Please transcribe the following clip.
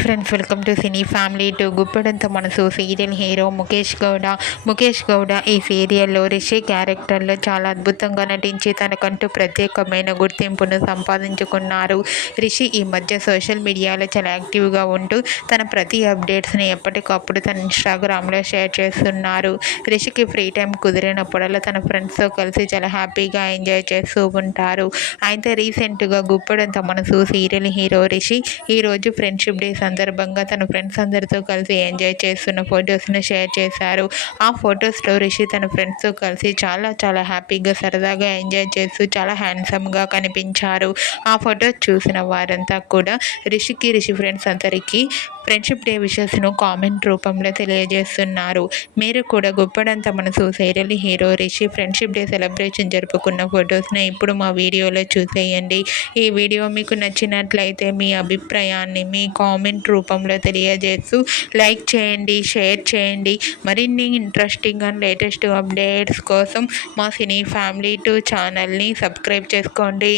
Friends welcome to cine family two Guppedantha Manasu serial hero Mukesh Gowda Mukesh Gowda ఈ సీరియల్లో రిషి క్యారెక్టర్లో చాలా అద్భుతంగా నటించి తనకంటూ ప్రత్యేకమైన గుర్తింపును సంపాదించుకున్నారు. రిషి ఈ మధ్య సోషల్ మీడియాలో చాలా యాక్టివ్గా ఉంటూ తన ప్రతి అప్డేట్స్ని ఎప్పటికప్పుడు తన ఇన్స్టాగ్రామ్లో షేర్ చేస్తున్నారు. రిషికి ఫ్రీ టైం కుదిరినప్పుడల్లా తన ఫ్రెండ్స్తో కలిసి చాలా హ్యాపీగా ఎంజాయ్ చేస్తూ ఉంటారు. అయితే రీసెంట్గా గుప్పెడంత మనసు సీరియల్ హీరో రిషి ఈరోజు ఫ్రెండ్షిప్ డే సందర్భంగా తన ఫ్రెండ్స్ అందరితో కలిసి ఎంజాయ్ చేస్తున్న ఫొటోస్ను షేర్ చేశారు. ఆ ఫొటోస్లో రిషి తన ఫ్రెండ్స్తో కలిసి చాలా చాలా హ్యాపీగా సరదాగా ఎంజాయ్ చేస్తూ చాలా హ్యాండ్సమ్గా కనిపించారు. ఆ ఫొటోస్ చూసిన వారంతా కూడా రిషికి రిషి ఫ్రెండ్స్ అందరికీ ఫ్రెండ్షిప్ డే విషెస్ను కామెంట్ రూపంలో తెలియజేస్తున్నారు. మీరు కూడా Guppedantha Manasu serial hero Rishi friendship day celebration జరుపుకున్న ఫొటోస్ని ఇప్పుడు మా వీడియోలో చూసేయండి. ఈ వీడియో మీకు నచ్చినట్లయితే మీ అభిప్రాయాన్ని మీ కామెంట్ రూపంలో తెలియజేస్తూ లైక్ చేయండి షేర్ చేయండి. మరిన్ని ఇంట్రెస్టింగ్ అండ్ లేటెస్ట్ అప్డేట్స్ కోసం మా సినీ ఫ్యామిలీ టూ ఛానల్ని సబ్స్క్రైబ్ చేసుకోండి.